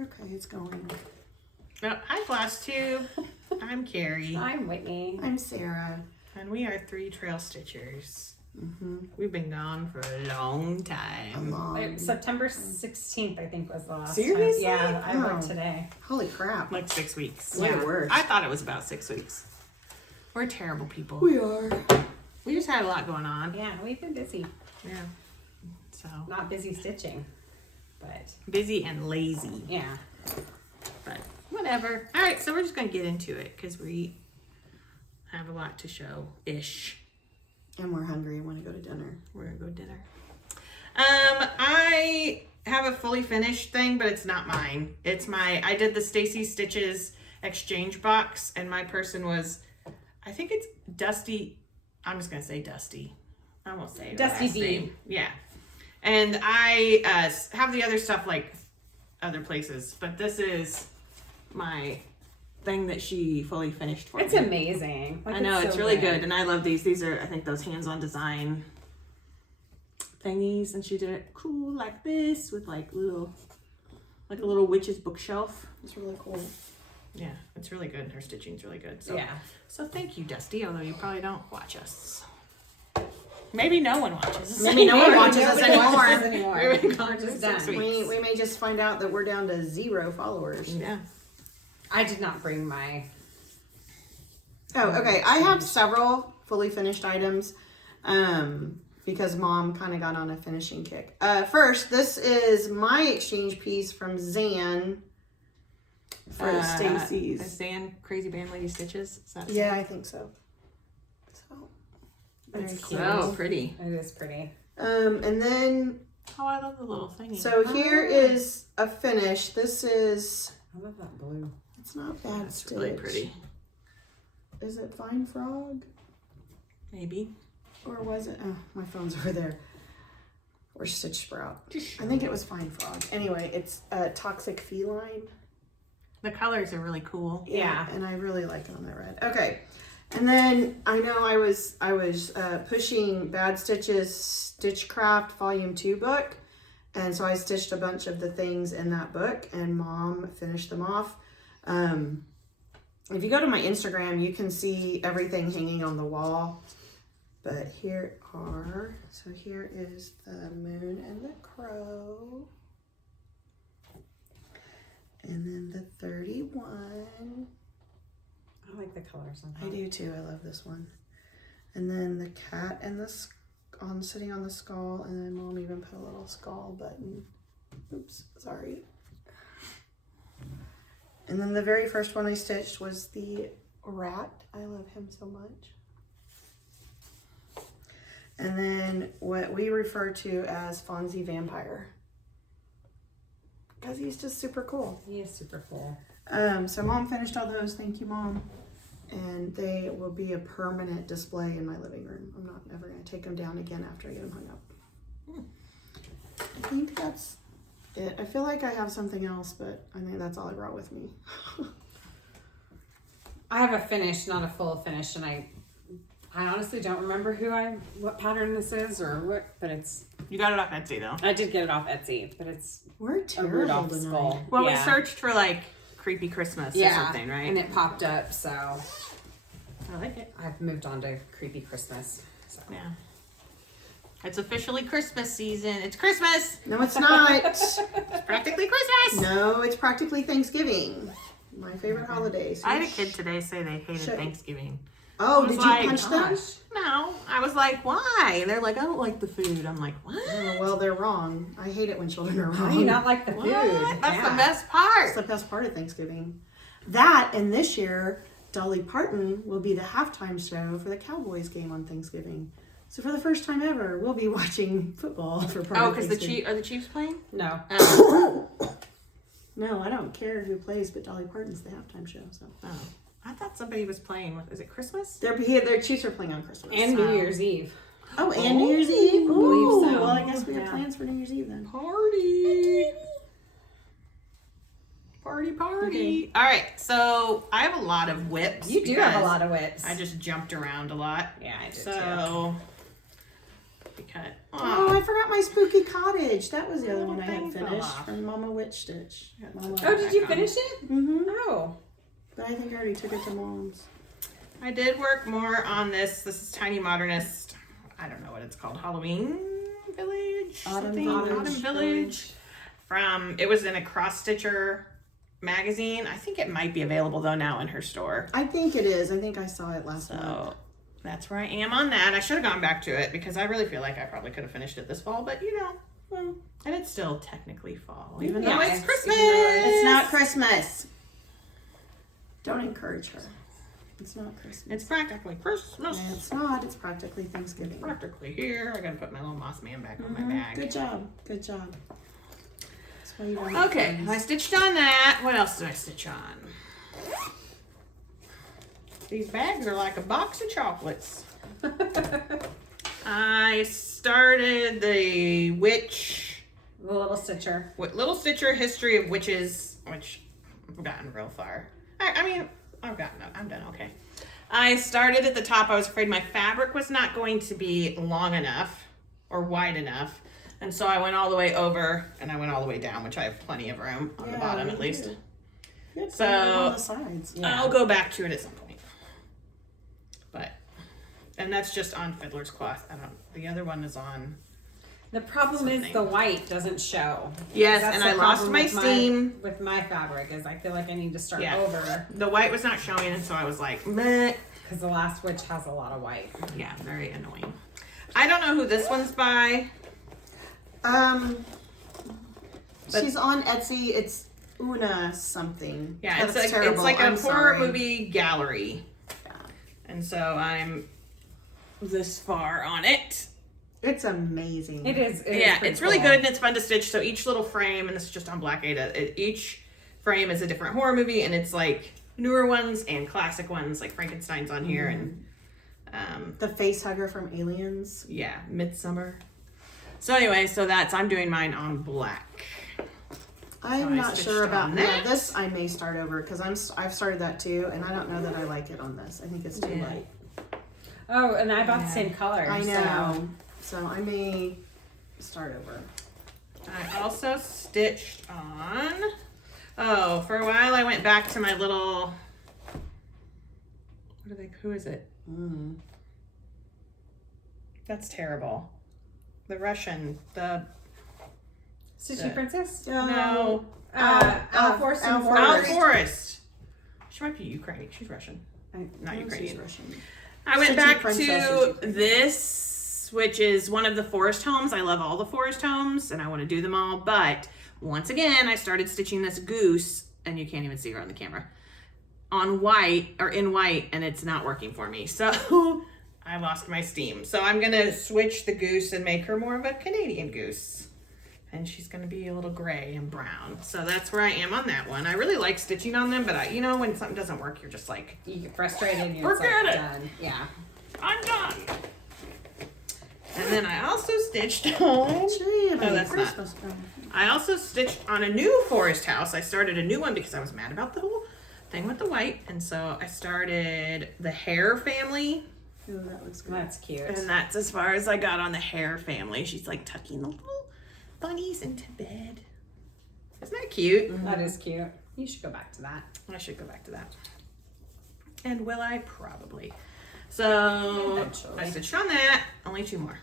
Okay, it's going. Oh, hi, Flosstube. I'm Carrie. I'm Whitney. I'm Sarah. And we are 3 Trail Stitchers. Mm-hmm. We've been gone for a long time. September 16th, I think, was the last Seriously? time. Yeah, I Oh. worked today. Holy crap. Like 6 weeks. Way Yeah. worse. I thought it was about 6 weeks. We're terrible people. We are. We just had a lot going on. Yeah, we've been busy. Yeah. So Not busy stitching, but busy and lazy. yeah. But whatever. All right, so we're just going to get into it because we have a lot to show-ish. And we're hungry and want to go to dinner. We're going to go to dinner. I have a fully finished thing, but it's not mine. It's I did the Stacy Stitches exchange box, and my person was, I think it's Dusty. I'm just going to say Dusty. I won't say Dusty last D. name. Yeah. And I have the other stuff like other places, but this is my thing that she fully finished for It's me. amazing. Like, I know, it's so really good. And I love these. These are, I think, those hands-on design thingies. And she did it cool like this with like a little witch's bookshelf. It's really cool. Yeah, it's really good. Her stitching's really good. So, Yeah. So thank you, Dusty, although you probably don't watch us. Maybe no one watches us. Maybe no one watches us Nobody anymore. watches us anymore. We've been gone We're for just 6 done. weeks. We may just find out that we're down to 0 followers. Yeah. I did not bring my. Oh, okay. I have several fully finished items because Mom kind of got on a finishing kick. First, this is my exchange piece from Zan for Stacy's. Zan Crazy Band Lady Stitches. Is that Yeah, I think so. So, very That's cool. cute. Oh, pretty. It is pretty. And then, Oh, I love the little thingy. so here is a finish. This is, I love that blue. it's not bad It's stitch. really pretty. Is it Vine Frog? Maybe. Or was it? Oh, my phone's over there. Or Stitch Sprout. I think it was Fine Frog. Anyway, it's Toxic Feline. The colors are really cool. Yeah. And I really like it on that red. Okay. And then I know I was pushing Bad Stitches Stitchcraft Volume 2 book. And so I stitched a bunch of the things in that book and Mom finished them off. If you go to my Instagram, you can see everything hanging on the wall. But here is the moon and the crow. And then the 31. I like the colors on I that. do too. I love this one. And then the cat and the sitting on the skull. And then Mom even put a little skull button. Oops, sorry. And then the very first one I stitched was the rat. I love him so much. And then what we refer to as Fonzie Vampire. Because he's just super cool. He is super cool. So Mom finished all those. Thank you, Mom. And they will be a permanent display in my living room. I'm not ever going to take them down again after I get them hung up. I think that's it. I feel like I have something else, but I think that's all I brought with me. I have a finish, not a full finish, and I honestly don't remember what pattern this is or what, but it's. You got it off Etsy though. I did get it off Etsy, but it's We're a terrible Rudolph tonight. skull. Well, Yeah. we searched for like creepy Christmas or something, right? And it popped up, so I like it. I've moved on to creepy Christmas. So. Yeah. It's officially Christmas season. It's Christmas. No, it's not. It's practically Christmas. No, it's practically Thanksgiving. My favorite holiday. So I had a kid today say they hated Shut- Thanksgiving. Oh, I was did you like, punch them? Gosh. No, I was like, why? And they're like, I don't like the food. I'm like, what? Oh, well, they're wrong. I hate it when children are How wrong. do you not like the What? food? That's Yeah. the best It's part. the best part of Thanksgiving. That, and this year, Dolly Parton will be the halftime show for the Cowboys game on Thanksgiving. So for the first time ever, we'll be watching football for part Oh, of because Thanksgiving. are the Chiefs playing? No. No, I don't care who plays, but Dolly Parton's the halftime show. So Oh, I thought somebody was playing with. Is it Christmas? their Chiefs are playing on Christmas. And New Year's Eve. Oh, and New Year's Eve. I believe Ooh, so. well, I guess we have Yeah. plans for New Year's Eve then. Party. Party. Okay. All right, so I have a lot of whips. You do have a because lot of whips. I just jumped around a lot. Yeah, I did too. So cut. Oh, I forgot my spooky cottage. That was the other one I had thing fell finished off. from Mama Witch Stitch. Mama. Oh, did you finish it? Mm-hmm. Oh. But I think I already took it to Mom's. I did work more on this. This is Tiny Modernist. I don't know what it's called. Halloween Village? Autumn Village. It was in a cross stitcher magazine. I think it might be available though now in her store. I think it is. I think I saw it last month. So that's where I am on that. I should have gone back to it because I really feel like I probably could have finished it this fall, but well, and it's still technically fall, even though it's Christmas. It's not Christmas. Don't encourage her. It's not Christmas. It's practically Christmas. It's not. It's practically Thanksgiving. Practically here. I gotta put my little moss man back on my bag. Good job. Good job. That's why you don't Okay, I stitched on that. What else did I stitch on? These bags are like a box of chocolates. I started the witch, The Little Stitcher. Little Stitcher History of Witches, which I've gotten real far. I'm done okay. I started at the top. I was afraid my fabric was not going to be long enough or wide enough. And so I went all the way over and I went all the way down, which I have plenty of room on the bottom at least. So on the sides. I'll go back to it at some point. And that's just on Fiddler's Cloth. The other one is on. The problem is the white doesn't show. Yes, That's and the I lost problem my with steam. With my fabric is I feel like I need to start over. The white was not showing, and so I was like, meh. Because the last witch has a lot of white. Yeah, very annoying. I don't know who this one's by. She's on Etsy. It's Una something. Yeah, That's it's terrible. like a I'm horror sorry. movie gallery. Yeah. And so I'm this far on it. It's amazing. It is. It's really good and it's fun to stitch. So each little frame, and this is just on Black Ada, each frame is a different horror movie, and it's like newer ones and classic ones, like Frankenstein's on here, and the face hugger from Aliens. yeah, Midsummer. So anyway, I'm doing mine on black. I'm not sure about that. This I may start over because I've started that too, and I don't know that I like it on this. I think it's too light. Oh, and I bought the same color. I know. So I may start over. I also stitched on. For a while I went back to my little. Who is it? That's terrible. The Russian. Stitchy Princess? No. Al Forest. Al Forest. She might be Ukrainian. She's Russian. Not Ukrainian. Russian. I went Stitchy back Princess to is this, which is one of the forest homes. I love all the forest homes, and I want to do them all. But once again, I started stitching this goose, and you can't even see her on the camera, on white, or in white, and it's not working for me. So I lost my steam. So I'm going to switch the goose and make her more of a Canadian goose. And she's going to be a little gray and brown. So that's where I am on that one. I really like stitching on them, but when something doesn't work, you're just like, You get frustrated and Forget it's like it. done. Yeah. I'm done. And then I also stitched on. That's not. I also stitched on a new forest house. I started a new one because I was mad about the whole thing with the white. And so I started the Hare family. Oh, that looks good. That's cute. And that's as far as I got on the Hare family. She's like tucking the little bunnies into bed. Isn't that cute? That is cute. You should go back to that. I should go back to that. And will I? Probably. So Eventually. I stitched on that. Only 2 more.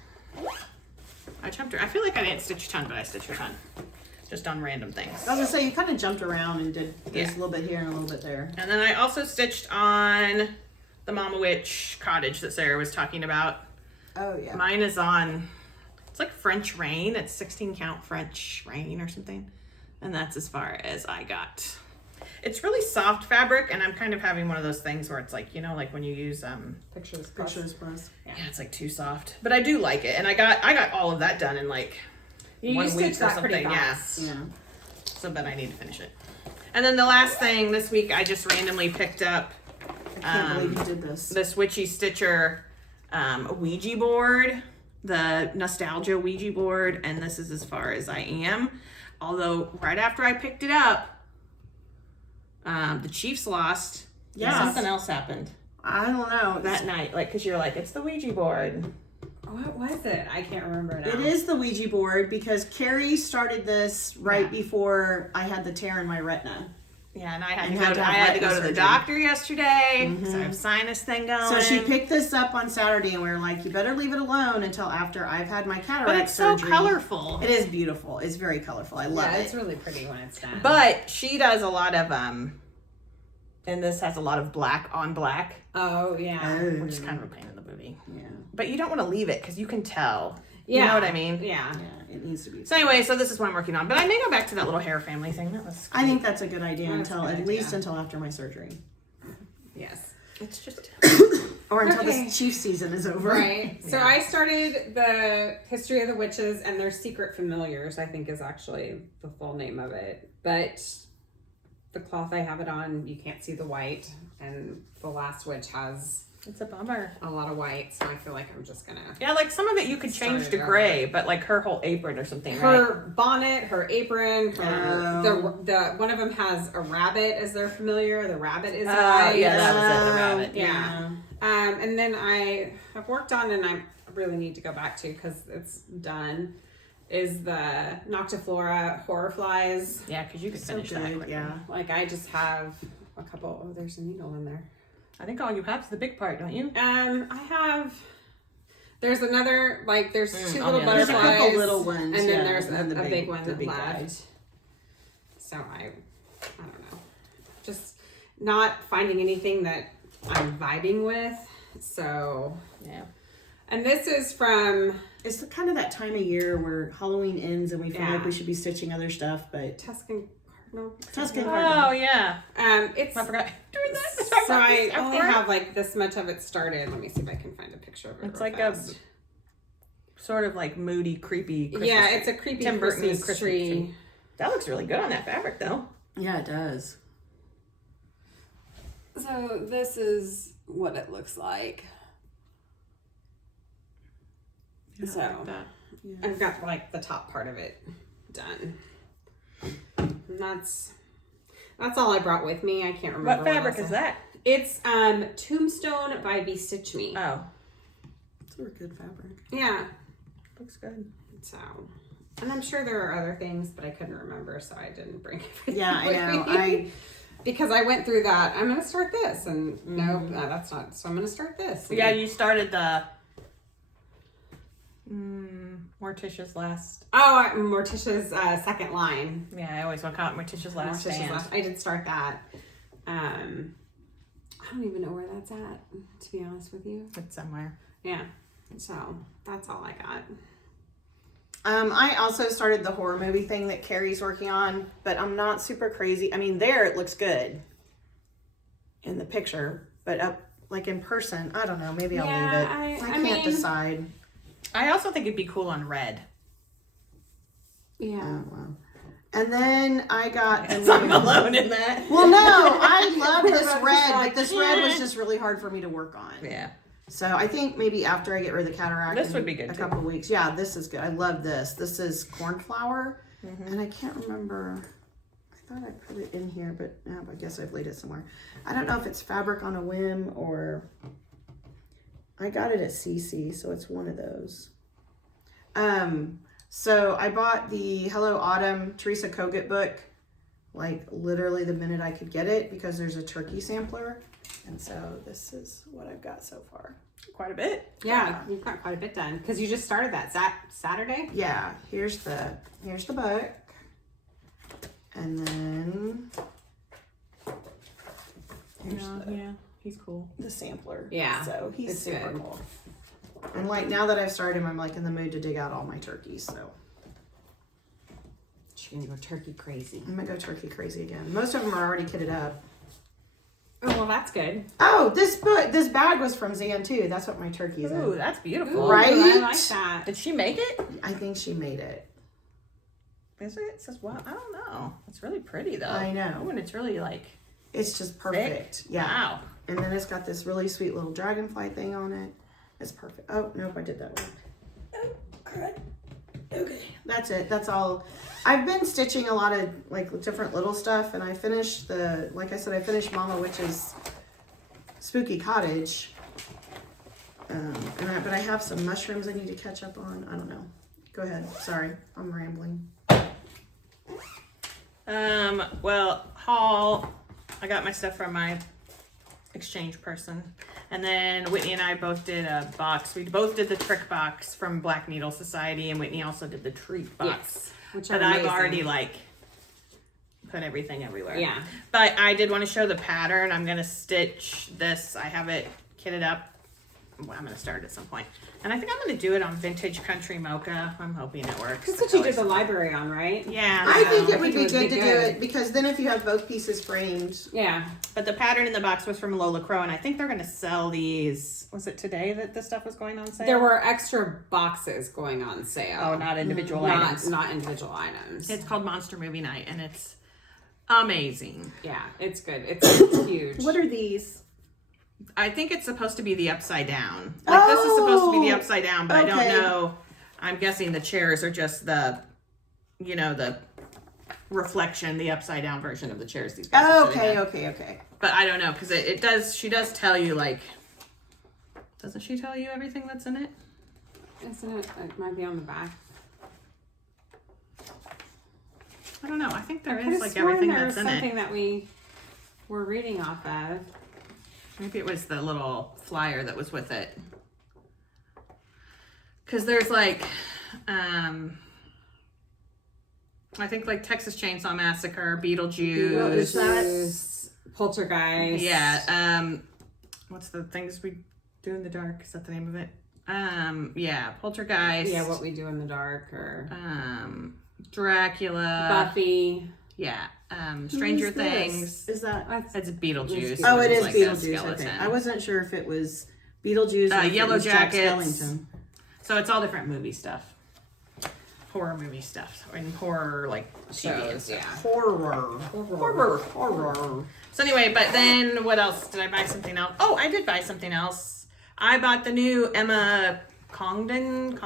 I jumped around. I feel like I didn't stitch a ton, but I stitched a ton. Just on random things. I was gonna say you kind of jumped around and did this Yeah. a little bit here and a little bit there. And then I also stitched on the Mama Witch cottage that Sarah was talking about. Oh yeah. Mine is on, it's like French rain. It's 16 count French rain or something. And that's as far as I got. It's really soft fabric, and I'm kind of having one of those things where it's like, like when you use Pictures. Pictures plus. yeah, it's like too soft. But I do like it, and I got all of that done in like You 1 week stitch or that pretty something. fast. Yeah. So, but I need to finish it. And then the last thing this week, I just randomly picked up I can't believe you did this. this Witchy Stitcher Ouija board, the Nostalgia Ouija board, and this is as far as I am. Although right after I picked it up, the Chiefs lost. Yes. Something else happened I don't know. that night, like, because you're like, it's the Ouija board. What was it? I can't remember now. It is the Ouija board because Carrie started this right before I had the tear in my retina. Yeah, and I had And to had go. to I have had to go to retina the surgery. doctor yesterday because I have sinus thing going. So she picked this up on Saturday, and we were like, "You better leave it alone until after I've had my cataract but it's so surgery." colorful. It is beautiful. It's very colorful. I love Yeah, it. it's really pretty when it's done. But she does a lot of and this has a lot of black on black, oh yeah, which is kind of a pain in the booty. Yeah, But you don't want to leave it because you can tell. yeah. You know what I mean? Yeah. yeah, it needs to be. So anyway, so this is what I'm working on. But I may go back to that little hair family thing. That was. I think that's a good idea That's a until good at least idea. until after my surgery, Yes. It's just. or until Okay. this chief season is over. Right. So I started the History of the Witches and Their Secret Familiars, I think is actually the full name of it. But the cloth I have it on, you can't see the white. And the last witch has It's a bummer. a lot of white, so I feel like I'm just gonna. Yeah, like some of it you could change Started to it gray, but like her whole apron or something, right? Her bonnet, her apron, her Oh. the one of them has a rabbit as their familiar. The rabbit is Oh, white. yeah, that was it, the rabbit. Yeah. And then I have worked on, and I really need to go back to because it's done, is the Noctiflora horror flies. Yeah, because you could So finish that. good. quick. Yeah. Like I just have a couple. Oh, there's a needle in there. I think all you have is the big part, don't you? I have. There's another like there's two on little the other There's a butterflies, couple little ones, and then yeah, there's and a then big one the that big left. guy. So I don't know, just not finding anything that I'm vibing with. So Yeah. and this is from It's kind of that time of year where Halloween ends and we feel Yeah. like we should be stitching other stuff, but Tuscan Cardinal. Tuscan Oh Cardinal. yeah. It's I forgot doing that. so I Of only course. have like this much of it started. Let me see if I can find a picture of it. It's real like fast. a sort of like moody, creepy. Christmas yeah, tree. it's a creepy Tim Burton-y Christmas tree. That looks really good on that fabric, though. Yeah, it does. So this is what it looks like. So I like that. I've got like the top part of it done. And that's all I brought with me. I can't remember What fabric else is I- that? It's Tombstone by Bestitch Me. Oh, It's a good fabric. Yeah. looks good. So, and I'm sure there are other things, but I couldn't remember, so I didn't bring everything. Yeah, I with know. me. Because I went through that. I'm gonna start this, and nope, that's not. So I'm gonna start this. Yeah, you started the Morticia's last. Oh, Morticia's second line. Yeah, I always want to call it Morticia's last Morticia's stand. I did start that. I don't even know where that's at, to be honest with you. It's somewhere. Yeah. So that's all I got. I also started the horror movie thing that Carrie's working on, but I'm not super crazy. I mean, there it looks good in the picture, but up like in person, I don't know. Maybe I'll leave it. I can't mean, decide. I also think it'd be cool on red. Yeah. Oh, wow. And then I got the I'm alone in that. Well, no, I love this Everybody's red, like, but this red was "Eh." just really hard for me to work on. Yeah. So I think maybe after I get rid of the cataract, This in would be good, a too. couple of weeks. Yeah, this is good. I love this. This is cornflower, and I can't remember. I thought I put it in here, but I guess I've laid it somewhere. I don't know if it's fabric on a whim or I got it at CC, so it's one of those. So I bought the Hello Autumn Teresa Kogut book, like literally the minute I could get it because there's a turkey sampler. And so this is what I've got so far. Quite a bit. Yeah, you've got quite a bit done because you just started that Saturday. Yeah, here's the book. And then here's Yeah, he's cool. the sampler. Yeah, So he's it's super good. cool. And like now that I've started him, I'm like in the mood to dig out all my turkeys. So You're gonna go turkey crazy. I'm gonna go turkey crazy again. Most of them are already kitted up. Oh well, that's good. Oh, this bag was from Zan too. That's what my turkey's Ooh, in. that's beautiful. Ooh, Right? I like that. Did she make it? I think she made it. Is it? It says, wow, I don't know. It's really pretty though. I know. Oh, and it's really like It's just perfect. Yeah. Wow. And then it's got this really sweet little dragonfly thing on it. It's perfect. Oh, nope, I did that one. Oh, crud. Okay. That's it. That's all. I've been stitching a lot of like different little stuff, and I finished like I said, I finished Mama Witch's Spooky Cottage. But I have some mushrooms I need to catch up on. I don't know. Go ahead. Sorry, I'm rambling. Well, haul. I got my stuff from my exchange person. And then Whitney and I both did a box. We both did the trick box from Black Needle Society, and Whitney also did the treat box. Yes, which are But I've amazing. already like put everything everywhere. Yeah. But I did want to show the pattern. I'm gonna stitch this. I have it kitted up. Well, I'm gonna start at some point. And I think I'm gonna do it on Vintage Country Mocha. I'm hoping it works. That's The what you did colors- the library on, right? Yeah. I think I it would think be it would good be to do good. it because then if you have both pieces framed. Yeah. But the pattern in the box was from Lola Crow, and I think they're gonna sell these. Was it today that this stuff was going on sale? There were extra boxes going on sale. Oh, not individual items. Not individual items. It's called Monster Movie Night, and it's amazing. Yeah, it's good. It's huge. What are these? I think it's supposed to be the upside down. Like this is supposed to be the Oh, upside down, but I okay. don't know. I'm guessing the chairs are just the, the reflection, the upside down version of the chairs these guys are sitting in. Okay. But I don't know because it does. She does tell you like. Doesn't she tell you everything that's in it? Isn't it? It might be on the back. I don't know. I think there I could've is like sworn everything there that's was in something it. that we were reading off of. Maybe it was the little flyer that was with it. Cause there's like, I think like Texas Chainsaw Massacre, Beetlejuice. What is that? Poltergeist. Yeah. What's the things we do in the dark? Is that the name of it? Yeah. Poltergeist. Yeah, What We Do in the Dark or Dracula. Buffy. Yeah. Stranger Who is this? Things. Is that? It's Beetlejuice. Oh, it It's is like a Beetlejuice. Okay. skeleton. I wasn't sure if it was Beetlejuice or if Yellow it was Jack Jackets. Skellington. So it's all different movie stuff. Horror movie stuff. And horror like TV and Shows, stuff. yeah. Horror. So anyway, but then what else? Did I buy something else? Oh, I did buy something else. I bought the new Emma Congdon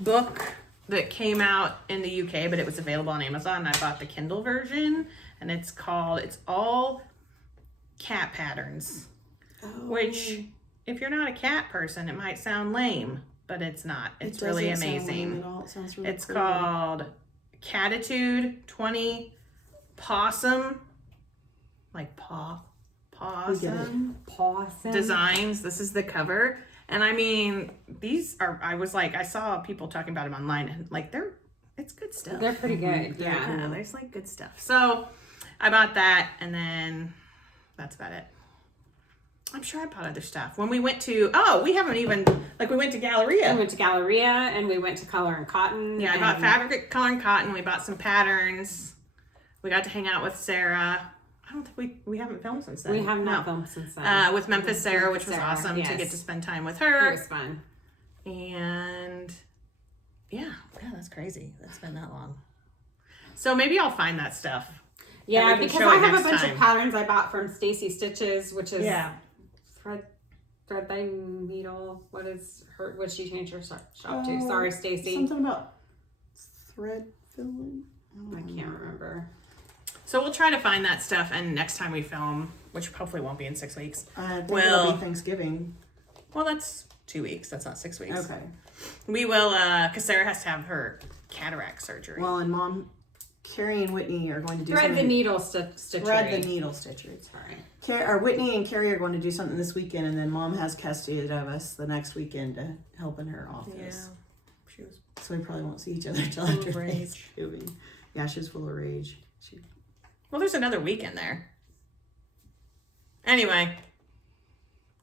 book that came out in the UK, but it was available on Amazon. I bought the Kindle version, and it's all cat patterns. Which, if you're not a cat person, it might sound lame, but it's not. It's really doesn't sound amazing. lame at all. It sounds really It's cool. called Catitude 20 Possum, like possum Pawson. designs. This is the cover. And I mean, I saw people talking about them online and like it's good stuff. They're pretty good. Yeah. Yeah, there's like good stuff. So I bought that and then that's about it. I'm sure I bought other stuff. When we went to, we went to Galleria. We went to Galleria and we went to Color and Cotton. Yeah, I bought fabric, color, and cotton. We bought some patterns. We got to hang out with Sarah. I don't think we haven't filmed since then. We have not filmed since then. With Memphis Sarah, which was Sarah, awesome to yes. get to spend time with It her. was fun. And yeah, that's crazy. That's been that long. So maybe I'll find that stuff. Yeah, we can because show I it have a next bunch time. of patterns I bought from Stacy Stitches, which is Yeah. thread thy needle. What'd she change her shop to? Sorry, Stacy. Something about thread filling. I can't remember. So we'll try to find that stuff, and next time we film, which hopefully won't be in 6 weeks. I think Well- it'll be Thanksgiving. Well, that's 2 weeks. That's not 6 weeks. Okay. We will, because Sarah has to have her cataract surgery. Well, and Mom, Carrie and Whitney are going to do Thread the something. needle stitchery. Thread the needle stitchery. Sorry. Whitney and Carrie are going to do something this weekend, and then Mom has custody of us the next weekend to help in her office. Yeah. She was So we probably won't see each other until Full after of rage. Thanksgiving. Yeah, she was full of rage. Well, there's another week in there. Anyway,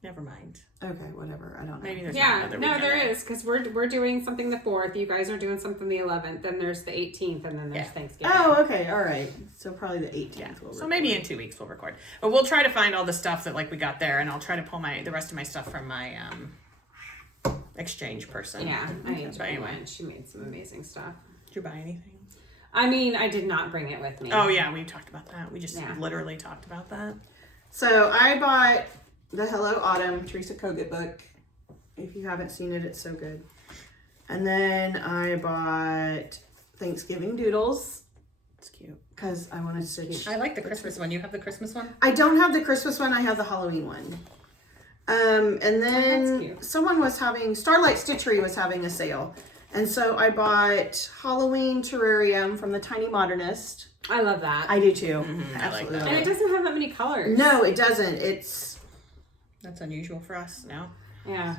never mind. Okay, whatever. I don't know. Maybe there's not Yeah, another no, week in there is, because we're doing something the 4th. You guys are doing something the 11th. Then there's the 18th, and then there's Yeah. Thanksgiving. Oh, okay, all right. So probably the 18th. Yeah. We'll So maybe in 2 weeks we'll record. But we'll try to find all the stuff that like we got there, and I'll try to pull the rest of my stuff from my exchange person. Yeah, I But enjoyed anyway. it. She made some amazing stuff. Did you buy anything? I mean, I did not bring it with me. Oh yeah, we talked about that. We just Yeah. literally talked about that. So I bought the Hello Autumn Teresa Kogut book. If you haven't seen it, it's so good. And then I bought Thanksgiving Doodles It's cute. because I wanted to. I like the Christmas one. You have the Christmas one? I don't have the Christmas one. I have the Halloween one. And that's then cute. someone was having, Starlight Stitchery was having a sale. And so I bought Halloween terrarium from the Tiny Modernist. I love that. I do too. I like Absolutely that. and love it doesn't have that many colors. No, it doesn't. It's That's unusual for us now. Yeah.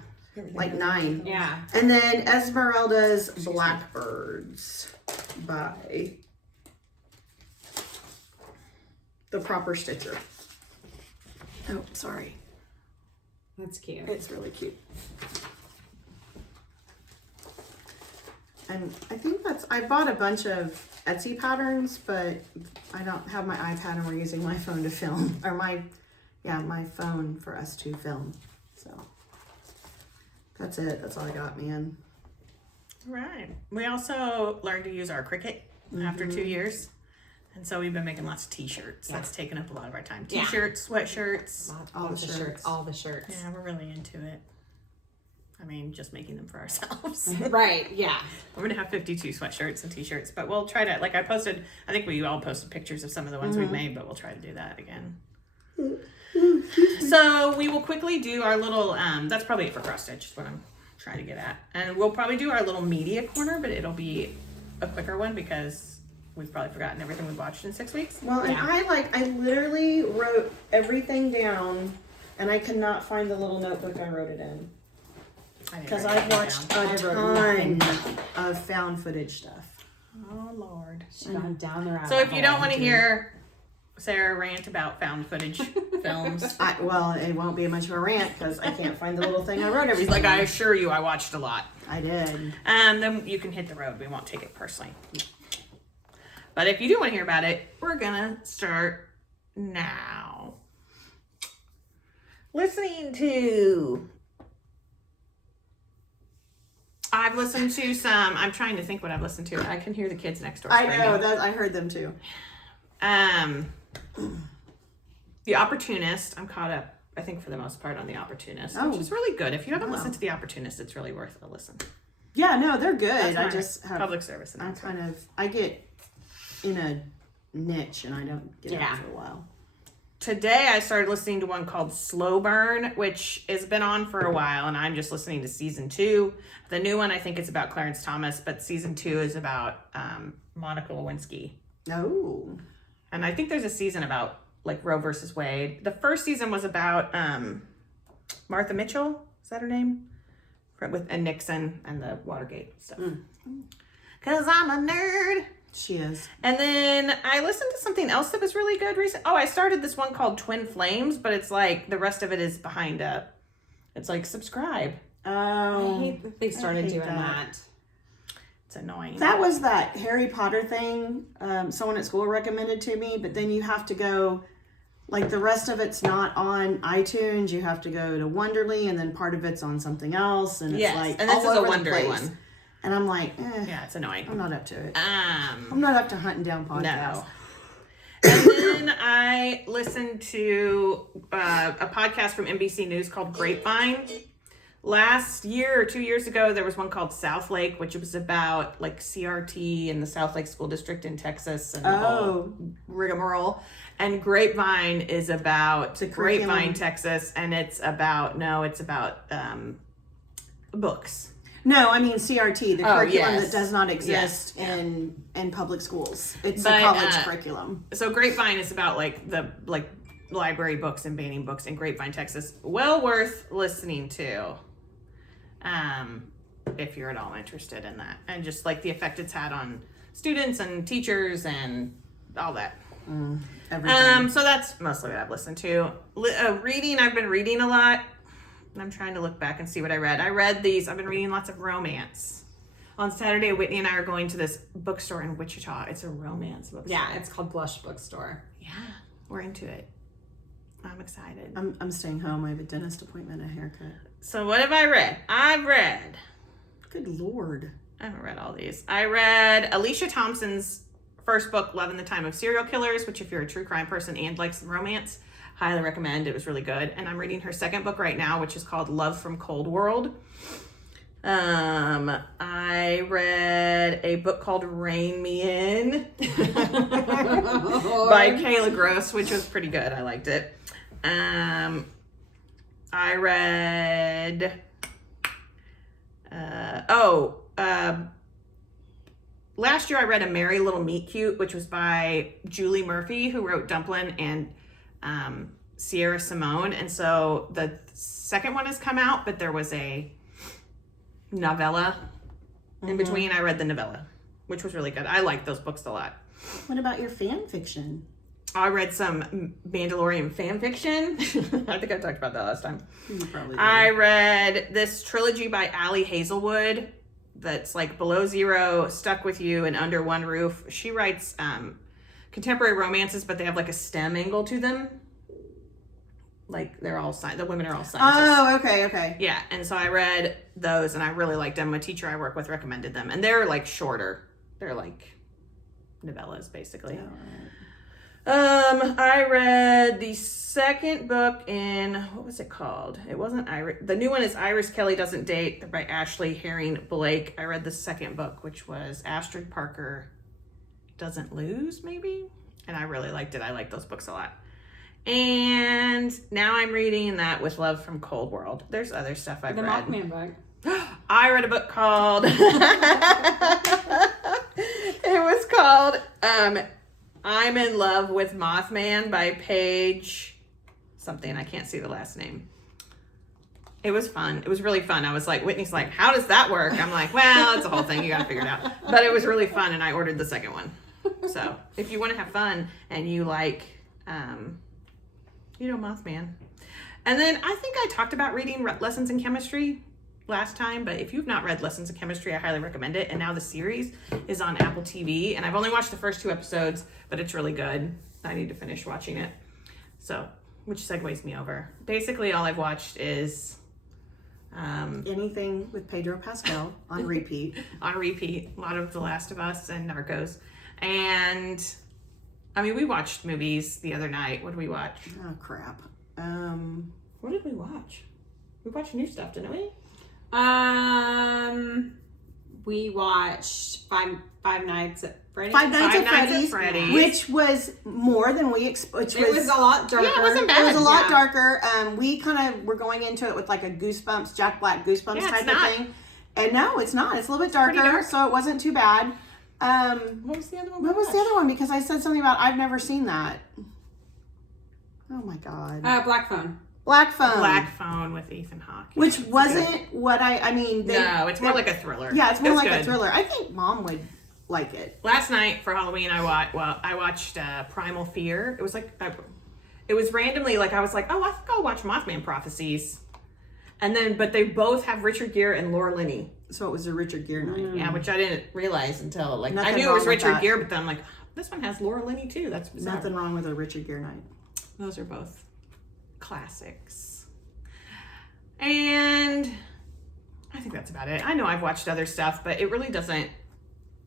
like 9. Yeah. And then Esmeralda's Blackbirds by The Proper Stitcher. Oh, sorry. That's cute. It's really cute. And I think I bought a bunch of Etsy patterns, but I don't have my iPad and we're using my phone to film. Or my phone for us to film. So that's it. That's all I got, man. Right. We also learned to use our Cricut after 2 years. And so we've been making lots of t-shirts. That's taken up a lot of our time. T-shirts, sweatshirts. All the shirts. All the shirts. Yeah, we're really into it. I mean, just making them for ourselves. Right. Yeah. We're gonna have 52 sweatshirts and t-shirts, but we'll try to, like I posted, I think we all posted pictures of some of the ones we've made, but we'll try to do that again. So we will quickly do our little, that's probably it for cross stitch is what I'm trying to get at. And we'll probably do our little media corner, but it'll be a quicker one because we've probably forgotten everything we've watched in 6 weeks. Well, and I literally wrote everything down and I could not find the little notebook I wrote it in. Because I've watched a ton of found footage stuff. Oh, Lord. She's gone down the rabbit So if you hole. don't want to hear Sarah rant about found footage films, Well, it won't be much of a rant because I can't find the little thing I wrote everything. she's like, I on. assure you I watched a lot. I did. Then you can hit the road. We won't take it personally. But if you do want to hear about it, we're gonna start now. Listening to. I've listened to some. I'm trying to think what I've listened to. I can hear the kids next door. I know screaming. that. I heard them too. The Opportunist. I'm caught up, I think, for the most part on The Opportunist, which is really good. If you haven't listened to The Opportunist, it's really worth a listen. Yeah, no, they're good. That's I my just have. public service I announcement. I get in a niche and I don't get out for a while. Today I started listening to one called Slow Burn, which has been on for a while, and I'm just listening to season 2. The new one I think is about Clarence Thomas, but season 2 is about Monica Lewinsky. Oh. And I think there's a season about like Roe versus Wade. The first season was about Martha Mitchell, is that her name? And Nixon and the Watergate stuff. Cause I'm a nerd. She is. And then I listened to something else that was really good recently. Oh, I started this one called Twin Flames, but it's like the rest of it is behind it's like subscribe. Oh. I hate that they started hate doing that. that. It's annoying. That was that Harry Potter thing someone at school recommended to me, but then you have to go, like the rest of it's not on iTunes. You have to go to Wonderly, and then part of it's on something else, and it's like and this all is a over the Wondery place. one. And I'm like, Yeah, it's annoying. I'm not up to it. Um, I'm not up to hunting down podcasts. No. And then I listened to a podcast from NBC News called Grapevine. Last year or 2 years ago, there was one called South Lake, which was about like CRT and the South Lake School District in Texas and the whole rigmarole. And Grapevine is about Grapevine, Texas, and it's about books. No, I mean CRT, the curriculum yes. that does not exist in public schools. It's a college curriculum. So Grapevine is about like the library books and banning books in Grapevine, Texas. Well worth listening to. If you're at all interested in that. And just like the effect it's had on students and teachers and all that. Everything. So that's mostly what I've listened to. Reading, I've been reading a lot. I'm trying to look back and see what I read. I've been reading lots of romance. On Saturday, Whitney and I are going to this bookstore in Wichita. It's a romance bookstore. Yeah, it's called Blush Bookstore. Yeah, we're into it. I'm excited. I'm staying home. I have a dentist appointment, a haircut. So what have I read? I've read. Good Lord. I haven't read all these. I read Alicia Thompson's first book, Love in the Time of Serial Killers, which if you're a true crime person and like some romance, highly recommend. It was really good. And I'm reading her second book right now, which is called Love from Cold World. I read a book called Rein Me In by Kayla Gross, which was pretty good. I liked it. I read, last year I read A Merry Little Meet Cute, which was by Julie Murphy, who wrote Dumplin' and Sierra Simone. And so the second one has come out, but there was a novella in between. I read the novella, which was really good. I like those books a lot. What about your fan fiction? I read some Mandalorian fan fiction. I think I talked about that last time. You probably did. I read this trilogy by Allie Hazelwood that's like Below Zero, Stuck with You, and Under One Roof. She writes contemporary romances, but they have like a STEM angle to them. Like they're all the women are all scientists. Oh, okay. Yeah, and so I read those and I really liked them. A teacher I work with recommended them, and they're like shorter. They're like novellas basically. I read the second book in, what was it called? It wasn't Iris. The new one is Iris Kelly Doesn't Date by Ashley Herring Blake. I read the second book, which was Astrid Parker Doesn't Lose, maybe? And I really liked it. I like those books a lot. And now I'm reading that With Love from Cold World. There's other stuff I've read. The Mothman book. I read a book called, it was called, I'm in Love with Mothman by Paige something. I can't see the last name. It was fun. It was really fun. I was like, Whitney's like, how does that work? I'm like, well, it's a whole thing. You got to figure it out. But it was really fun, and I ordered the second one. So if you want to have fun and you like, Mothman. And then I think I talked about reading Lessons in Chemistry last time, but if you've not read Lessons in Chemistry, I highly recommend it. And now the series is on Apple TV, and I've only watched the first 2 episodes, but it's really good. I need to finish watching it. So, which segues me over. Basically, all I've watched is anything with Pedro Pascal on repeat. A lot of The Last of Us and Narcos. And I mean, we watched movies the other night. What did we watch? Oh crap. What did we watch? We watched new stuff, didn't we? We watched Five Nights at Freddy's. Five Nights at Freddy's, Freddy's, which was more than we expected. It was a lot darker. Yeah, it wasn't bad. It was a lot Yeah. darker. We kind of were going into it with like a Goosebumps, Jack Black Goosebumps Yeah, it's type not. of thing. And no, it's not. It's a little bit darker, Pretty dark. so it wasn't too bad. What was the other one? What was the other one? Because I said something about I've never seen that. Oh my god. Black Phone. Black Phone. Black Phone with Ethan Hawke. Which wasn't what I mean. No, it's more like a thriller. Yeah, it's more like good. a thriller. I think Mom would like it. Last night for Halloween, I watched Primal Fear. It was like, it was randomly like, I was like, oh, I think I'll watch Mothman Prophecies. And then, but they both have Richard Gere and Laura Linney. So it was a Richard Gere night. Yeah, which I didn't realize until like, Nothing I knew it wrong was with Richard that. Gere, but then I'm like, this one has Laura Linney too. That's bizarre. Nothing wrong with a Richard Gere night. Those are both classics. And I think that's about it. I know I've watched other stuff, but it really doesn't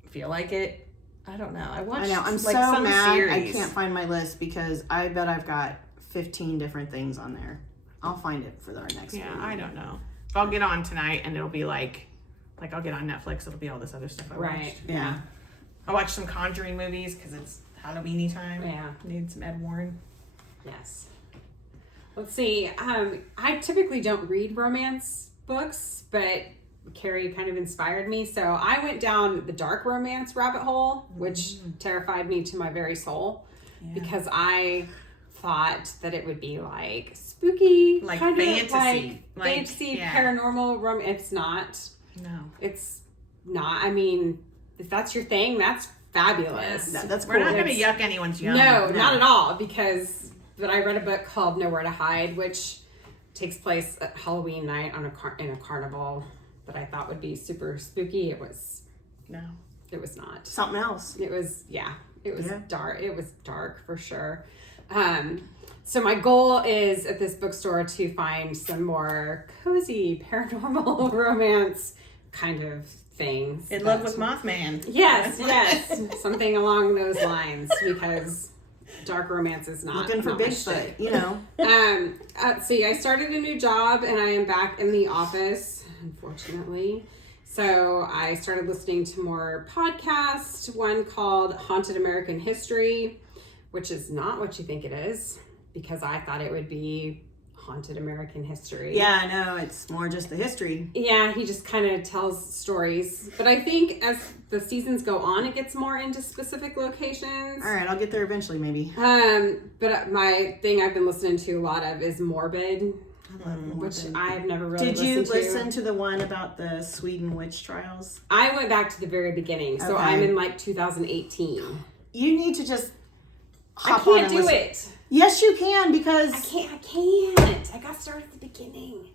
feel like it. I don't know. I watched I'm like so some mad series. I can't find my list because I bet I've got 15 different things on there. I'll find it for our next Yeah, video. I don't know. I'll get on tonight and it'll be like I'll get on Netflix. It'll be all this other stuff I watched. Yeah. I watched some Conjuring movies because it's Halloween-y time. Yeah. Need some Ed Warren. Yes. Let's see. I typically don't read romance books, but Carrie kind of inspired me. So I went down the dark romance rabbit hole, which terrified me to my very soul because I thought that it would be like spooky, Like kind fantasy. of like fantasy, paranormal romance. It's not. No. It's not. I mean, if that's your thing, that's fabulous. Yeah, that's cool. We're not going to yuck anyone's yum. No, not at all. But I read a book called Nowhere to Hide, which takes place at Halloween night on in a carnival that I thought would be super spooky. It was not. Something else. It was dark. It was dark for sure. So my goal is at this bookstore to find some more cozy paranormal romance kind of things. In Love with Mothman. Yes, something along those lines because dark romance is not Looking for not my shit. Bigfoot, you know. So I started a new job and I am back in the office, unfortunately. So I started listening to more podcasts, one called Haunted American History, which is not what you think it is, because I thought it would be haunted American history. Yeah, no, it's more just the history. Yeah, he just kind of tells stories. But I think as the seasons go on, it gets more into specific locations. All right, I'll get there eventually, maybe. But my thing I've been listening to a lot of is Morbid, I love Morbid. which I've never really Did listened to. you listen to the one about the Sweden witch trials? I went back to the very beginning, so Okay. I'm in like 2018. You need to just I hop on can't and do listen. it. Yes, you can, because I can't. I got to start at the beginning.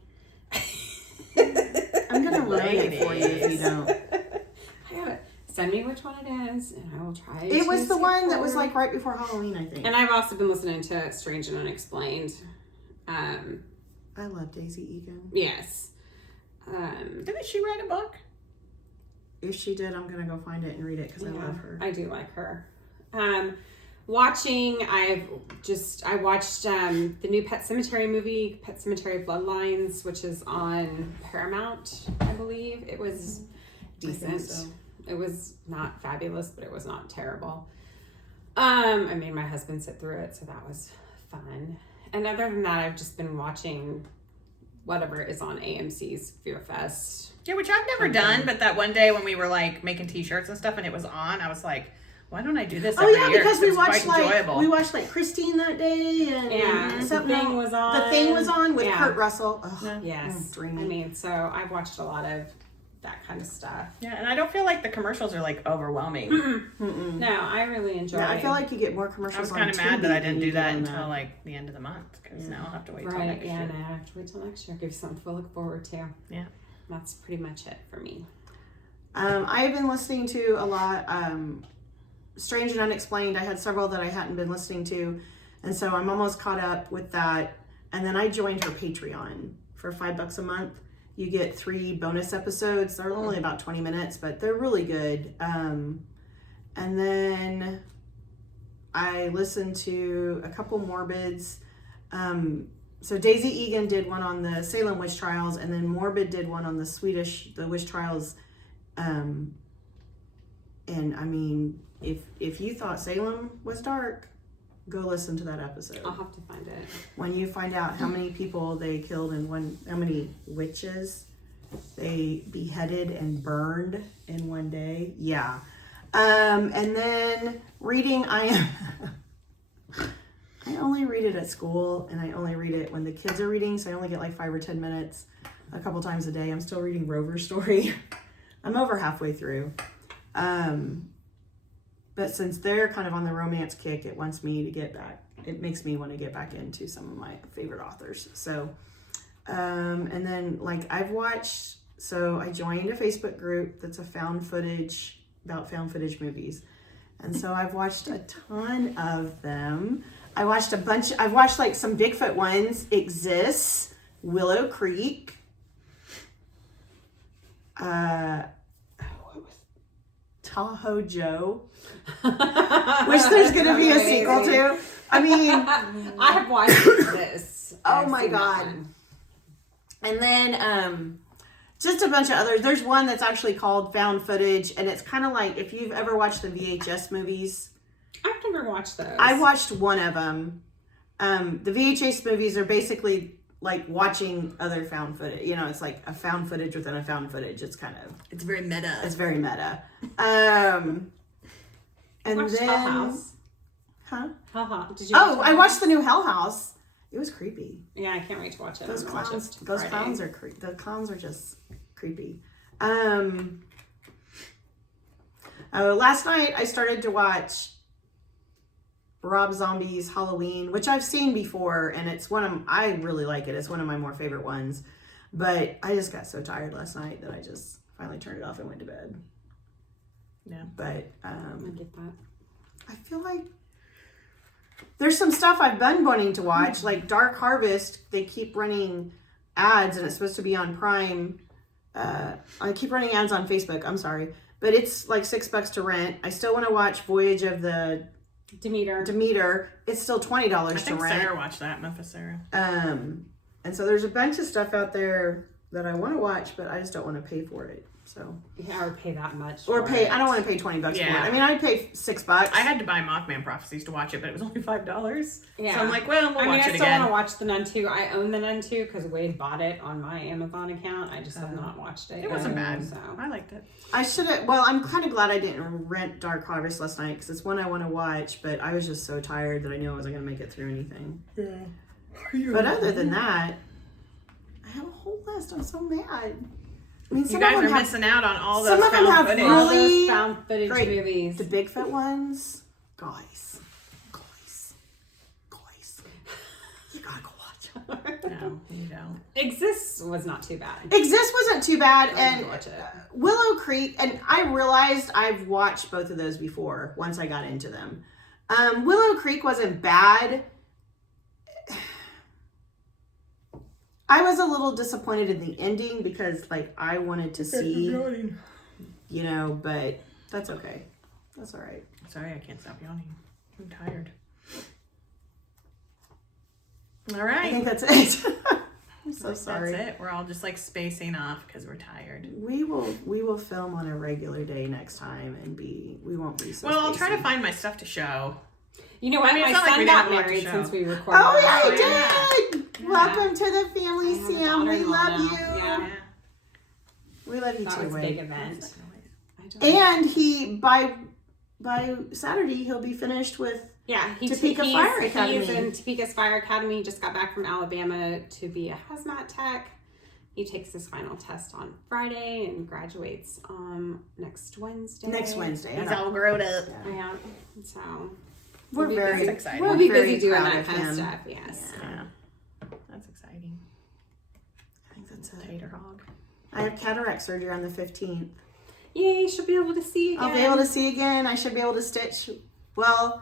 I'm going to ruin it for you if you don't. I gotta send me which one it is, and I will try. It was to the skip one that was forward. like right before Halloween, I think. And I've also been listening to Strange and Unexplained. I love Daisy Egan. Yes. Didn't she write a book? If she did, I'm going to go find it and read it because I love her. I do like her. Watching, I watched the new Pet Sematary movie, Pet Sematary Bloodlines, which is on Paramount, I believe. It was decent. so. It was not fabulous, but it was not terrible. I made my husband sit through it, so that was fun. And other than that, I've just been watching whatever is on AMC's Fear Fest. Yeah, which I've never done, but that one day when we were like making t-shirts and stuff and it was on, I was like, why don't I do this every year? Because we It's watched quite enjoyable. Christine that day, and Yeah, something The Thing was on. The Thing was on with Yeah. Kurt Russell. Ugh, Yes. dreamy. I mean, so I've watched a lot of that kind of stuff. Yeah, and I don't feel like the commercials are like overwhelming. No, I really enjoy Yeah, I feel like you get more commercials. I was on kind of mad that TV I didn't than do you that on until like the end of the month because now I'll have to wait till right, next yeah, year. no, I have to wait till next year. Give you something to look forward to. Yeah. That's pretty much it for me. I've been listening to a lot. Strange and Unexplained. I had several that I hadn't been listening to, and so I'm almost caught up with that. And then I joined her Patreon for $5 a month. You get 3 bonus episodes. They're only about 20 minutes, but they're really good. And then I listened to a couple Morbids. So Daisy Egan did one on the Salem witch trials, and then Morbid did one on the witch trials. And I mean, if you thought Salem was dark, go listen to that episode. I'll have to find it. When you find out how many people they killed and how many witches they beheaded and burned in one day. Yeah. And then reading, I only read it at school, and I only read it when the kids are reading, so I only get like 5 or 10 minutes a couple times a day. I'm still reading Rover's Story. I'm over halfway through. But since they're kind of on the romance kick, it makes me want to get back into some of my favorite authors. So, and then like I joined a Facebook group that's about found footage movies. And so I've watched a ton of them. I've watched like some Bigfoot ones, Exists, Willow Creek, Tahoe Joe, which there's going to be a sequel to. I mean, I have watched this. Oh I've my seen that God. one. and then just a bunch of others. There's one that's actually called Found Footage, and it's kind of like if you've ever watched the VHS movies. I've never watched those. I watched one of them. The VHS movies are basically like watching other found footage. You know, it's like a found footage within a found footage. It's very meta. It's very meta. And watched then, Hell House. huh? Did you? Oh, I watched the new Hell House. It was creepy. Yeah, I can't wait to watch it. Those I'm gonna watch clowns. it Those Friday. clowns are the clowns are just creepy. Last night I started to watch Rob Zombie's Halloween, which I've seen before, and I really like it. It's one of my more favorite ones. But I just got so tired last night that I just finally turned it off and went to bed. Yeah. But I get that. I feel like there's some stuff I've been wanting to watch, like Dark Harvest. They keep running ads, and it's supposed to be on Prime. I keep running ads on Facebook. I'm sorry, but it's like $6 to rent. I still want to watch Voyage of the Demeter. It's still $20 I to think rent. Sarah watched that, Memphis Sarah. And so there's a bunch of stuff out there that I want to watch, but I just don't want to pay for it. So Yeah, or pay that much. or for pay. it. I don't want to pay $20 for it. Yeah. I mean, I'd pay $6. I had to buy Mothman Prophecies to watch it, but it was only $5. Yeah. So I'm like, well, we'll I mean, watch I it still again. want to watch The Nun 2. I own The Nun 2 because Wade bought it on my Amazon account. I just have not watched it. It wasn't yet, bad. So. I liked it. I should have. Well, I'm kind of glad I didn't rent Dark Harvest last night because it's one I want to watch. But I was just so tired that I knew I wasn't going to make it through anything. Yeah. But other than that, I have a whole list. I'm so mad. I mean, You some guys of are them have missing out on all some those of them found have footage. All really those found footage great- movies. the Bigfoot ones. Guys, you gotta go watch them. No, you don't. Exists was not too bad. Exist wasn't too bad, I and didn't watch it. Willow Creek, and I realized I've watched both of those before once I got into them. Willow Creek wasn't bad. I was a little disappointed in the ending because, like, I wanted to see, you know, but that's okay. That's all right. Sorry, I can't stop yawning. I'm tired. All right. I think that's it. I'm so That's sorry. it. We're all just like spacing off because we're tired. We will film on a regular day next time and we won't be so Well, I'll try to spacey. find my stuff to show. You know what? I mean, it's My not like son we didn't got have a lot to married show. since we recorded. Oh yeah, last I night. did. Yeah. Welcome to the I family, have a Sam. We daughter-in-law love now. you. Yeah. We love you That too, was a big Wade. event. I don't- And he by Saturday he'll be finished with. Yeah, Topeka Fire Academy. He's in Topeka's Fire Academy. Just got back from Alabama to be a hazmat tech. He takes his final test on Friday and graduates next Wednesday. Next Wednesday. He's all grown up. Yeah, so We're be very busy. excited. We'll be very busy doing proud that of kind of him. stuff. Yes. Yeah. That's exciting. I think that's it. Tater hog. I have cataract surgery on the 15th. Yay! She'll be able to see again. I'll be able to see again. I should be able to stitch. Well,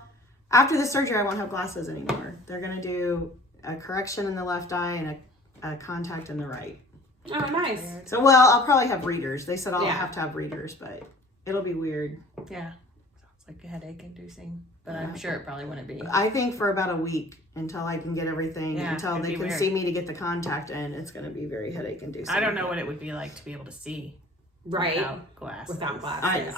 after the surgery, I won't have glasses anymore. They're gonna do a correction in the left eye and a contact in the right. Oh, nice. So, well, I'll probably have readers. They said I'll Yeah. have to have readers, but it'll be weird. Yeah. Sounds like a headache inducing, but I'm sure it probably wouldn't be. I think for about a week until I can get everything, Yeah, until it'd they be can weird. see me to get the contact in, it's going to be very headache inducing. I don't know what it would be like to be able to see Right. without glasses. Without glasses.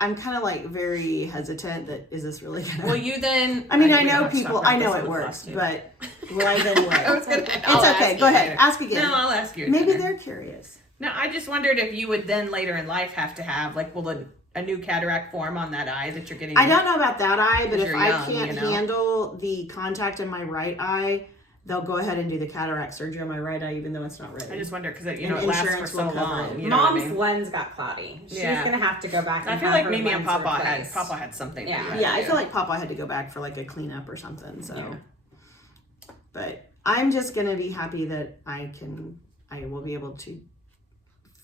I'm kind of like very hesitant that is this really going to Will you then? I mean, think I we know talked people, about I know this it with works, Flosstube. but will I then what? I was gonna. It's I'll ask okay. you Go ahead. later. Ask again. No, I'll ask you. at Maybe dinner. they're curious. No, I just wondered if you would then later in life have to have like, will a new cataract form on that eye that you're getting? I don't know about that eye, but Because if you're I young, can't you know. handle the contact in my right eye, they'll go ahead and do the cataract surgery on my right eye, even though it's not ready. I just wonder because it And lasts for insurance so will cover long. it. You know what I Mom's mean? lens got cloudy. She's Yeah. gonna have to go back. And I feel have like her Mimi and lens Papa replaced. had something. Yeah. that you had Yeah, to I do. feel like Papa had to go back for like a cleanup or something. So, Yeah. but I'm just gonna be happy that I will be able to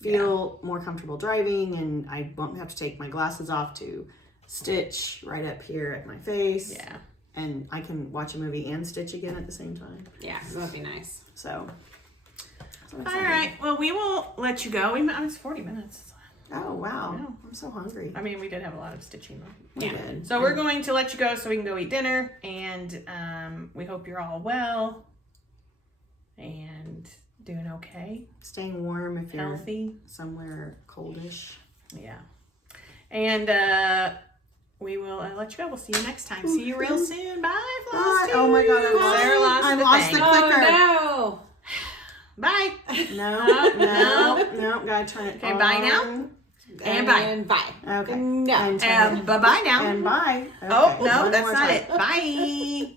feel more comfortable driving, and I won't have to take my glasses off to stitch right up here at my face. Yeah. And I can watch a movie and stitch again at the same time. Yeah, that'd be nice. So. I'm All excited. right. Well, we will let you go. It's 40 minutes. Oh wow! Yeah. I'm so hungry. I mean, we did have a lot of stitching though. We Yeah. did. So we're going to let you go so we can go eat dinner, and we hope you're all well and doing okay, Staying warm if you're healthy. somewhere coldish. Yeah. And we will let you go. We'll see you next time. See you real soon. Bye, Flosstube. Oh my God! Sarah lost I the lost thing. the clicker. Oh Bye. No, gotta turn it Okay, bye now. on. And bye. And bye. Okay. No. And turn it- Bye-bye now. And bye. Oh, Okay, no, one that's more not time. it. Bye.